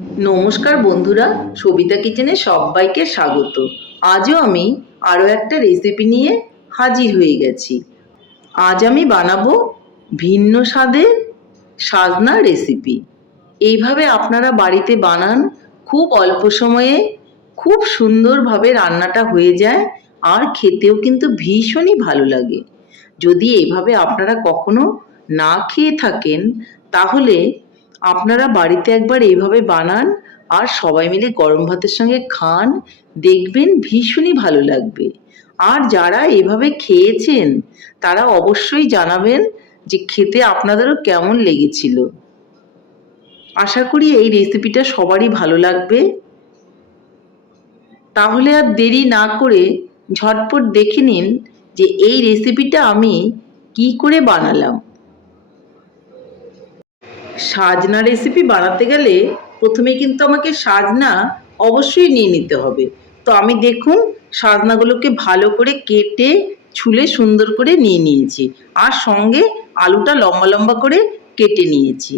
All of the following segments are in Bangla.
নমস্কার বন্ধুরা, সবিতা কিচেনে সবাইকে স্বাগত। আজও আমি আরও একটা রেসিপি নিয়ে হাজির হয়ে গেছি। আজ আমি বানাবো ভিন্ন স্বাদের সাজনা রেসিপি এইভাবে আপনারা বাড়িতে বানান, খুব অল্প সময়ে খুব সুন্দরভাবে রান্নাটা হয়ে যায় আর খেতেও কিন্তু ভীষণই ভালো লাগে। যদি এভাবে আপনারা কখনো না খেয়ে থাকেন, তাহলে আপনারা বাড়িতে একবার এইভাবে বানান আর সবাই মিলে গরম ভাতের সঙ্গে খান, দেখবেন ভীষণই ভালো লাগবে। আর যারা এভাবে খেয়েছেন, তারা অবশ্যই জানাবেন যে খেতে আপনাদেরও কেমন লেগেছিল। আশা করি এই রেসিপিটা সবারই ভালো লাগবে। তাহলে আর দেরি না করে ঝটপট দেখে নিন যে এই রেসিপিটা আমি কি করে বানালাম। সাজনা রেসিপি বানাতে গেলে প্রথমে কিন্তু আমাকে সাজনা অবশ্যই নিয়ে নিতে হবে। তো আমি দেখুন সাজনাগুলোকে ভালো করে কেটে, ছুলে সুন্দর করে নিয়ে নিয়েছি। আর সঙ্গে আলুটা লম্বা লম্বা করে কেটে নিয়েছি।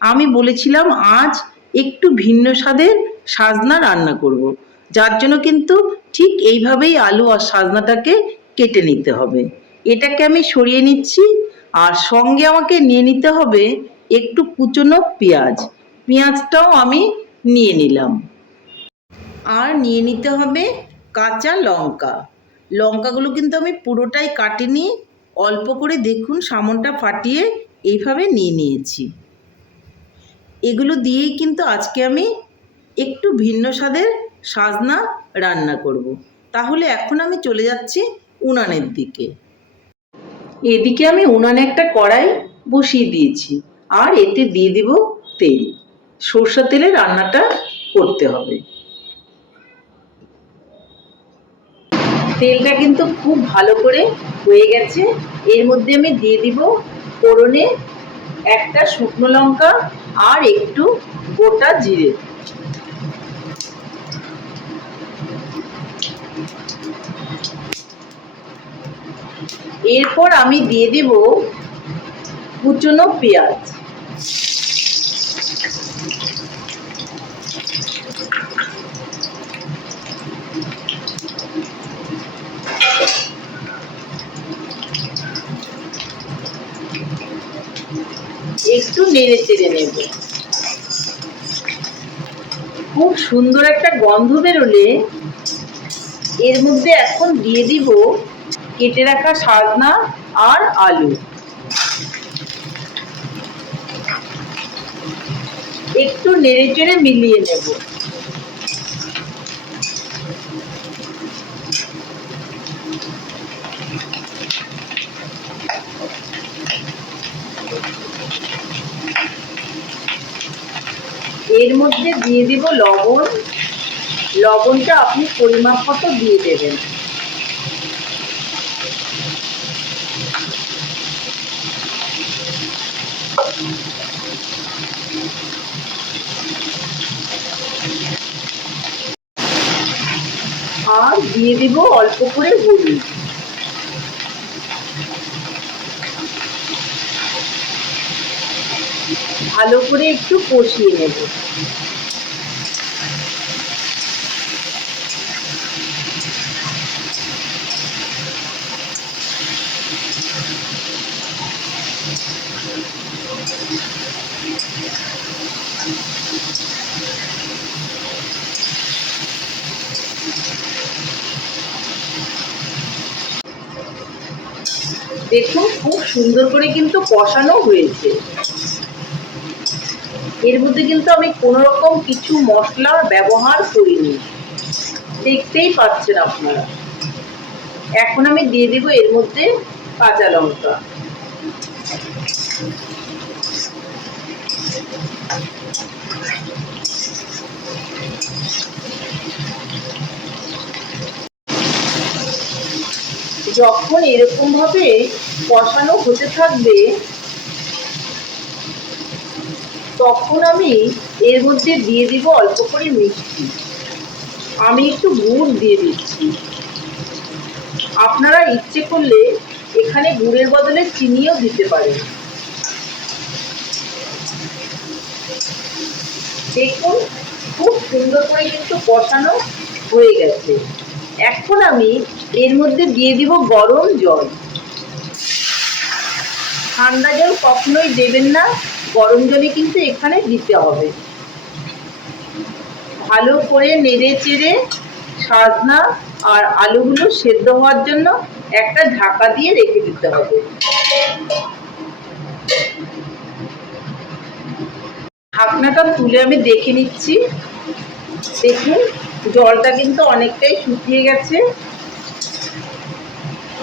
আমি বলেছিলাম আজ একটু ভিন্ন স্বাদের সাজনা রান্না করব। যার জন্য কিন্তু ঠিক এইভাবেই আলু আর সাজনাটাকে কেটে নিতে হবে। এটাকে আমি সরিয়ে নিচ্ছি। আর সঙ্গে আমাকে নিয়ে নিতে হবে একটু কুচনো পেঁয়াজ। পেঁয়াজটাও আমি নিয়ে নিলাম। আর নিয়ে নিতে হবে কাঁচা লঙ্কা। লঙ্কাগুলো কিন্তু আমি পুরোটাই কাটিনি, অল্প করে দেখুন সামনটা ফাটিয়ে এইভাবে নিয়ে নিয়েছি। এগুলো দিয়েই কিন্তু আজকে আমি একটু ভিন্ন স্বাদের সাজনা রান্না করব। তাহলে এখন আমি চলে যাচ্ছি উনানের দিকে। এদিকে আমি উনানে একটা কড়াই বসিয়ে দিয়েছি। আর এতে দিয়ে দিব তেল। সর্ষা তেলে রান্নাটা করতে হবে। তেলটা কিন্তু খুব ভালো করে হয়ে গেছে। এর মধ্যে আমি দিয়ে দিব ফোড়নে একটা শুকনো লঙ্কা আর একটু গোটা জিরে। এরপর আমি দিয়ে দেব কুচনো পেঁয়াজ। একটু নেড়ে চেড়ে নেব। খুব সুন্দর একটা গন্ধ বেরোলে এর মধ্যে এখন দিয়ে দিব কেটে রাখা সাজনা আর আলু। একটু নেড়ে চেড়ে মিলিয়ে নেব। এর মধ্যে দিয়ে দিব লবণ। লবণটা আপনি পরিমাপ মতো দিয়ে দেবেন আর দিয়ে দিব অল্প করে হলুদ ভালো করে একটু কষিয়ে নেব। দেখুন, খুব সুন্দর করে কিন্তু কষানো হয়েছে। এর মধ্যে কিন্তু আমি কোনো রকম কিছু মশলা ব্যবহার করিনি। দেখতেই পাচ্ছেন আপনারা। এখন আমি দিয়ে দিব এর মধ্যে কাঁচা লঙ্কা। যখন এরকম ভাবে কষানো হতে থাকবে, তখন আমি এর মধ্যে দিয়ে দিব অল্প করে মিষ্টি। আমি একটু গুড় দিয়ে দিচ্ছি। আপনারা ইচ্ছে করলে এখানে গুড়ের বদলে চিনিও দিতে পারেন। দেখুন, খুব সুন্দর করে কিন্তু কষানো হয়ে গেছে। এখন আমি এর মধ্যে দিয়ে দিব গরম জল। ঠান্ডা জল কখনোই দেবেন না, গরম জলে কিন্তু এখানে দিতে হবে। ভালো করে নেড়ে চেড়ে সাজনা আর আলুগুলো সেদ্ধ হওয়ার জন্য একটা ঢাকা দিয়ে রেখে দিতে হবে। ঢাকনাটা তুলে আমি দেখে নিচ্ছি। দেখুন। জলটা কিন্তু অনেকটাই শুকিয়ে গেছে।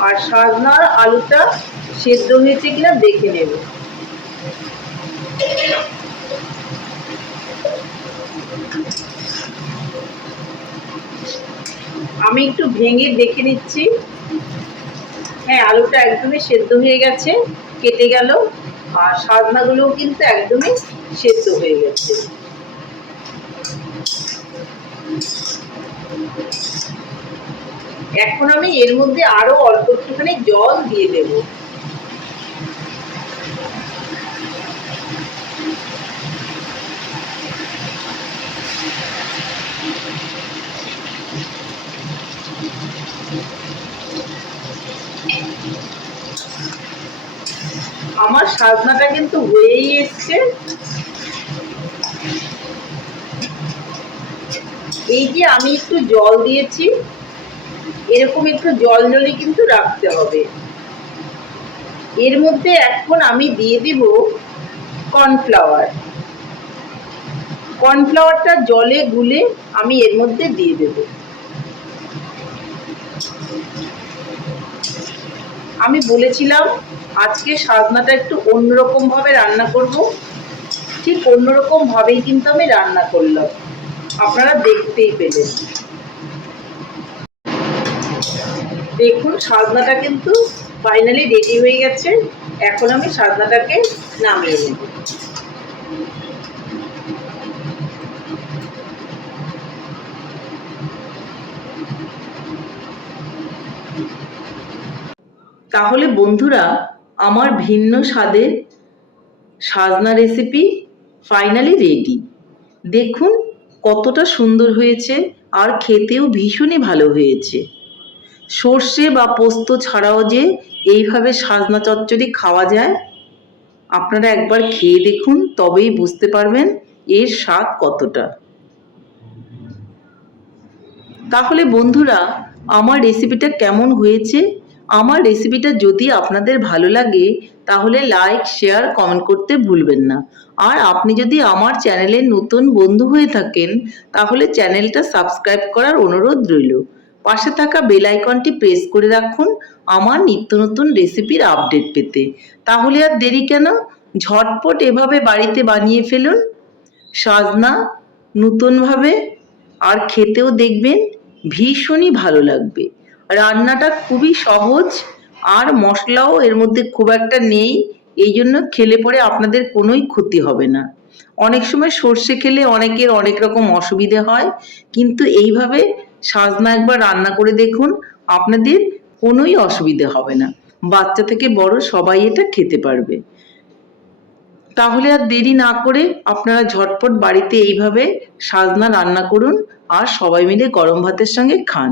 আর সাজনার আলুটা সেদ্ধ হয়েছে কিনা দেখে নেব। আমি একটু ভেঙে দেখে নিচ্ছি। হ্যাঁ আলুটা একদমই সেদ্ধ হয়ে গেছে, কেটে গেল। আর সাজনাগুলোও কিন্তু একদমই সেদ্ধ হয়ে গেছে। এখন আমি এর মধ্যে আরও অল্প একটুখানি জল দিয়ে দেব। আমার সাজনাটা কিন্তু হয়েই এসছে। এই যে আমি একটু জল দিয়েছি, এরকম একটু জল জলে কিন্তু রাখতে হবে। এর মধ্যে এখন আমি দিয়ে দিব কর্নফ্লাওয়ার। কর্নফ্লাওয়ারটা জলে গুলে আমি এর মধ্যে দিয়ে দেব। আমি বলেছিলাম আজকে সাজনাটা একটু অন্যরকম ভাবে রান্না করব। ঠিক অন্যরকম ভাবেই কিন্তু আমি রান্না করলাম। আপনারা দেখতেই পেলেন। দেখুন, সাজনাটা কিন্তু ফাইনালি রেডি হয়ে গেছে। এখন আমি সাজনাটাকে নামিয়ে নেব। তাহলে বন্ধুরা, আমার ভিন্ন স্বাদের সাজনা রেসিপি ফাইনালি রেডি দেখুন কতটা সুন্দর হয়েছে আর খেতেও ভীষণই ভালো হয়েছে। সর্ষে বা পোস্ত ছাড়াও যে এইভাবে সাজনা চচ্চড়ি খাওয়া যায়, আপনারা একবার খেয়ে দেখুন, তবেই বুঝতে পারবেন এর স্বাদ কতটা। তাহলে বন্ধুরা, আমার রেসিপিটা কেমন হয়েছে আমার রেসিপিটা যদি আপনাদের ভালো লাগে, তাহলে লাইক শেয়ার কমেন্ট করতে ভুলবেন না। আর আপনি যদি আমার চ্যানেলের নতুন বন্ধু হয়ে থাকেন, তাহলে চ্যানেলটা সাবস্ক্রাইব করার অনুরোধ রইল। পাশে থাকা বেল আইকনটি প্রেস করে রাখুন আমার নিত্য নতুন রেসিপির আপডেট পেতে। তাহলে আর দেরি কেন? ঝটপট এভাবে বাড়িতে বানিয়ে ফেলুন। সাজনা নতুনভাবে। আর খেতেও দেখবেন ভীষণই ভালো লাগবে। রান্নাটা খুবই সহজ, আর মশলাও এর মধ্যে খুব একটা নেই, এই জন্য খেলে পরে আপনাদের কোনোই ক্ষতি হবে না। অনেক সময় সর্ষে খেলে অনেকের অনেক রকম অসুবিধে হয়, কিন্তু এইভাবে সাজনা একবার রান্না করে দেখুন, আপনাদের কোনোই অসুবিধে হবে না। বাচ্চা থেকে বড় সবাই এটা খেতে পারবে। তাহলে আর দেরি না করে আপনারা ঝটপট বাড়িতে এইভাবে সাজনা রান্না করুন, আর সবাই মিলে গরম ভাতের সঙ্গে খান।